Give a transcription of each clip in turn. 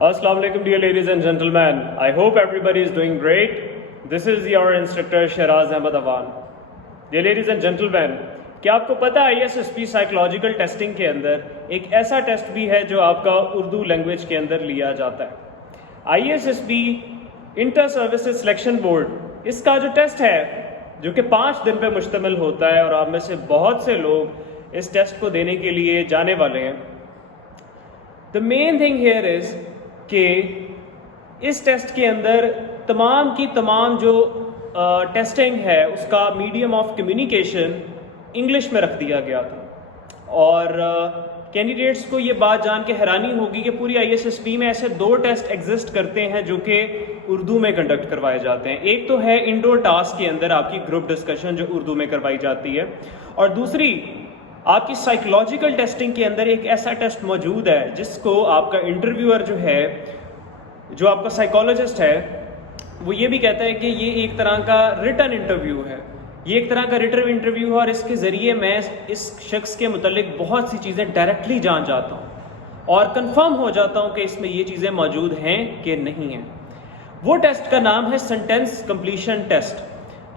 Assalamu alaikum dear ladies and gentlemen. I hope everybody is doing great. This is your instructor Shiraz Ahmed Awan. Dear ladies and gentlemen, क्या आपको पता है ISSP psychological testing के अंदर एक ऐसा test भी है जो आपका उर्दू लैंग्वेज के अंदर लिया जाता है। ISSP inter services selection board, इसका जो टेस्ट है जो कि 5 दिन पे मुश्तमिल होता है और आप में से बहुत से लोग इस टेस्ट को देने के लिए जाने वाले हैं। The main thing here is कि इस टेस्ट के अंदर तमाम की तमाम जो टेस्टिंग है उसका मीडियम ऑफ कम्युनिकेशन इंग्लिश में रख दिया गया था और कैंडिडेट्स को ये बात जान के हैरानी होगी कि पूरी ISSP में ऐसे 2 टेस्ट एग्जिस्ट करते हैं जो कि उर्दू में कंडक्ट करवाए जाते हैं। एक तो है इंडोर टास्क के अंदर आपकी ग्रुप डिस्कशन जो उर्दू में करवाई जाती है, और दूसरी आपकी साइकोलॉजिकल टेस्टिंग के अंदर एक ऐसा टेस्ट मौजूद है जिसको आपका इंटरव्यूअर जो है, जो आपका साइकोलॉजिस्ट है, वो ये भी कहता है कि ये एक तरह का रिटन इंटरव्यू है। ये एक तरह का रिटन इंटरव्यू है और इसके ज़रिए मैं इस शख्स के मुतालिक बहुत सी चीज़ें डायरेक्टली जान जाता हूँ और कंफर्म हो जाता हूँ कि इसमें ये चीज़ें मौजूद हैं कि नहीं हैं। वो टेस्ट का नाम है सेंटेंस कंप्लीशन टेस्ट,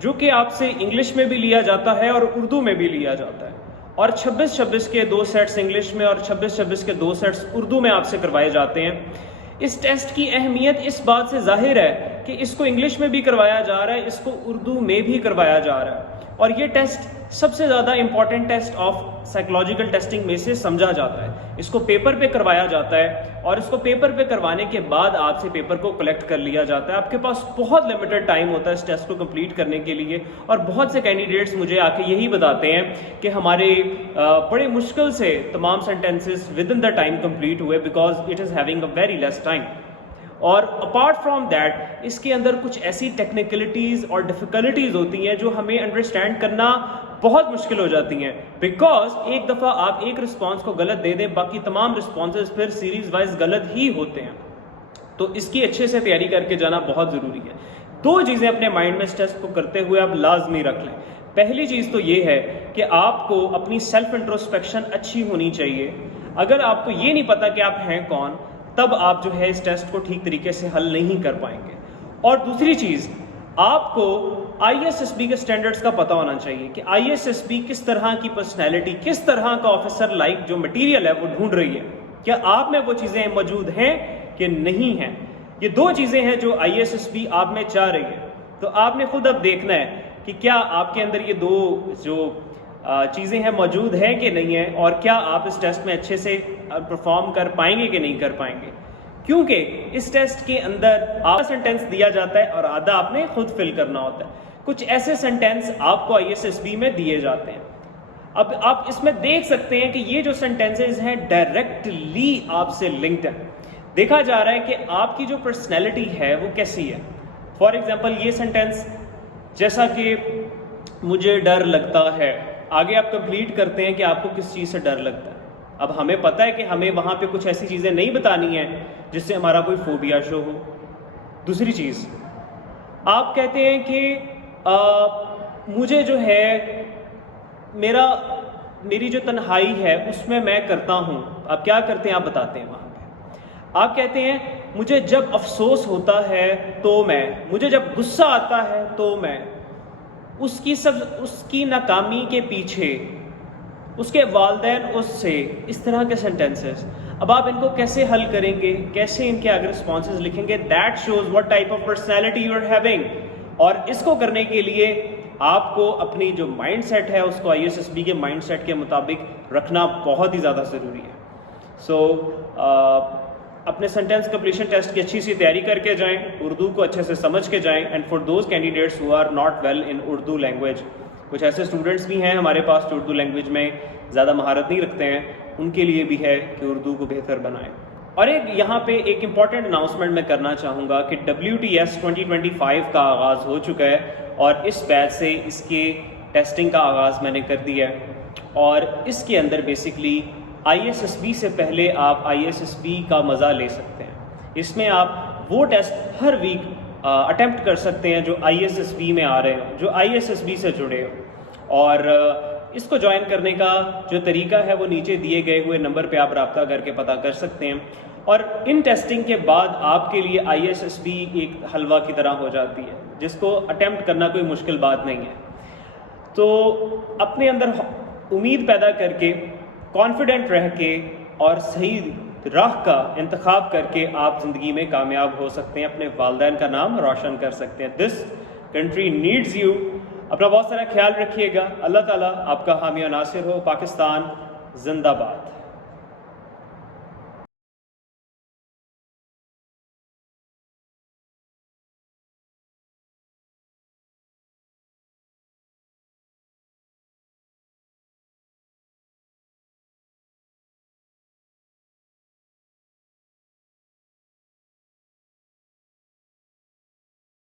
जो कि आपसे इंग्लिश में भी लिया जाता है और उर्दू में भी लिया जाता है, और 26-26 के 2 सेट्स इंग्लिश में और 26-26 के 2 सेट्स उर्दू में आपसे करवाए जाते हैं। इस टेस्ट की अहमियत इस बात से जाहिर है कि इसको इंग्लिश में भी करवाया जा रहा है, इसको उर्दू में भी करवाया जा रहा है, और ये टेस्ट सबसे ज़्यादा important test of psychological testing में से समझा जाता है। इसको पेपर पे करवाया जाता है और इसको पेपर पे करवाने के बाद आपसे पेपर को कलेक्ट कर लिया जाता है। आपके पास बहुत लिमिटेड टाइम होता है इस टेस्ट को कंप्लीट करने के लिए, और बहुत से कैंडिडेट्स मुझे आके यही बताते हैं कि हमारे बड़े मुश्किल से तमाम sentences within the time complete हुए because it is having a very less time. और अपार्ट फ्रॉम दैट इसके अंदर कुछ ऐसी टेक्निकलिटीज़ और डिफ़िकल्टीज़ होती हैं जो हमें अंडरस्टैंड करना बहुत मुश्किल हो जाती हैं, बिकॉज एक दफ़ा आप एक रिस्पॉन्स को गलत दे दें, बाकी तमाम रिस्पॉन्सेज फिर सीरीज़ वाइज गलत ही होते हैं। तो इसकी अच्छे से तैयारी करके जाना बहुत ज़रूरी है। 2 चीज़ें अपने माइंड में इस टेस्ट को करते हुए आप लाजमी रख लें। पहली चीज़ तो ये है कि आपको अपनी सेल्फ इंट्रोस्पेक्शन अच्छी होनी चाहिए। अगर आपको ये नहीं पता कि आप हैं कौन, तब आप जो है इस टेस्ट को ठीक तरीके से हल नहीं कर पाएंगे। और दूसरी चीज़, आपको ISSB के स्टैंडर्ड्स का पता होना चाहिए कि ISSB किस तरह की पर्सनैलिटी, किस तरह का ऑफिसर लाइक जो मटीरियल है वो ढूंढ रही है, क्या आप में वो चीज़ें मौजूद हैं कि नहीं हैं। ये 2 चीज़ें हैं जो ISSB आप में चाह रही है। तो आपने खुद अब देखना है कि क्या आपके अंदर ये 2 जो चीज़ें हैं मौजूद हैं कि नहीं है, और क्या आप इस टेस्ट में अच्छे से परफॉर्म कर पाएंगे कि नहीं कर पाएंगे। क्योंकि इस टेस्ट के अंदर आधा सेंटेंस दिया जाता है और आधा आपने खुद फिल करना होता है। कुछ ऐसे सेंटेंस आपको ISSB में दिए जाते हैं। अब आप इसमें देख सकते हैं कि ये जो सेंटेंसेस हैं डायरेक्टली आपसे लिंक्ड है। देखा जा रहा है कि आपकी जो पर्सनैलिटी है वो कैसी है। फॉर एग्जाम्पल ये सेंटेंस, जैसा कि मुझे डर लगता है, आगे आप कंप्लीट करते हैं कि आपको किस चीज़ से डर लगता है। अब हमें पता है कि हमें वहाँ पे कुछ ऐसी चीज़ें नहीं बतानी है जिससे हमारा कोई फोबिया शो हो। दूसरी चीज़, आप कहते हैं कि मुझे जो है मेरी जो तन्हाई है उसमें मैं करता हूँ। आप क्या करते हैं आप बताते हैं वहाँ पे। आप कहते हैं मुझे जब अफसोस होता है तो मुझे जब गुस्सा आता है तो मैं, उसकी नाकामी के पीछे उसके वालिदैन उससे, इस तरह के सेंटेंसेस। अब आप इनको कैसे हल करेंगे, कैसे इनके आगे रिस्पॉन्सेज लिखेंगे, that shows what type of personality you are having. और इसको करने के लिए आपको अपनी जो माइंड सेट है उसको ISSB के माइंड सेट के मुताबिक रखना बहुत ही ज़्यादा ज़रूरी है। अपने सेंटेंस कंप्लीशन टेस्ट की अच्छी सी तैयारी करके जाएं, उर्दू को अच्छे से समझ के जाएं। And for those candidates who are not well in Urdu language, कुछ ऐसे स्टूडेंट्स भी हैं हमारे पास जो उर्दू लैंग्वेज में ज़्यादा महारत नहीं रखते हैं, उनके लिए भी है कि उर्दू को बेहतर बनाएं। और यहाँ पे एक इम्पॉर्टेंट अनाउंसमेंट मैं करना चाहूँगा कि WTS 2025 का आगाज़ हो चुका है और इस बैच से इसके टेस्टिंग का आगाज़ मैंने कर दिया है। और इसके अंदर बेसिकली ISSB से पहले आप ISSB का मज़ा ले सकते हैं। इसमें आप वो टेस्ट हर वीक अटेम्प्ट कर सकते हैं जो ISSB में आ रहे हो, जो ISSB से जुड़े हो। और इसको ज्वाइन करने का जो तरीका है वो नीचे दिए गए हुए नंबर पे आप रब्ता करके पता कर सकते हैं। और इन टेस्टिंग के बाद आपके लिए ISSB एक हलवा की तरह हो जाती है, जिसको अटेम्प्ट करना कोई मुश्किल बात नहीं है। तो अपने अंदर उम्मीद पैदा करके, कॉन्फिडेंट रह के और सही राह का इंतखाब करके आप ज़िंदगी में कामयाब हो सकते हैं, अपने वालिदैन का नाम रोशन कर सकते हैं। This country needs you. अपना बहुत सारा ख्याल रखिएगा। अल्लाह ताला आपका हामी और नासिर हो। पाकिस्तान जिंदाबाद।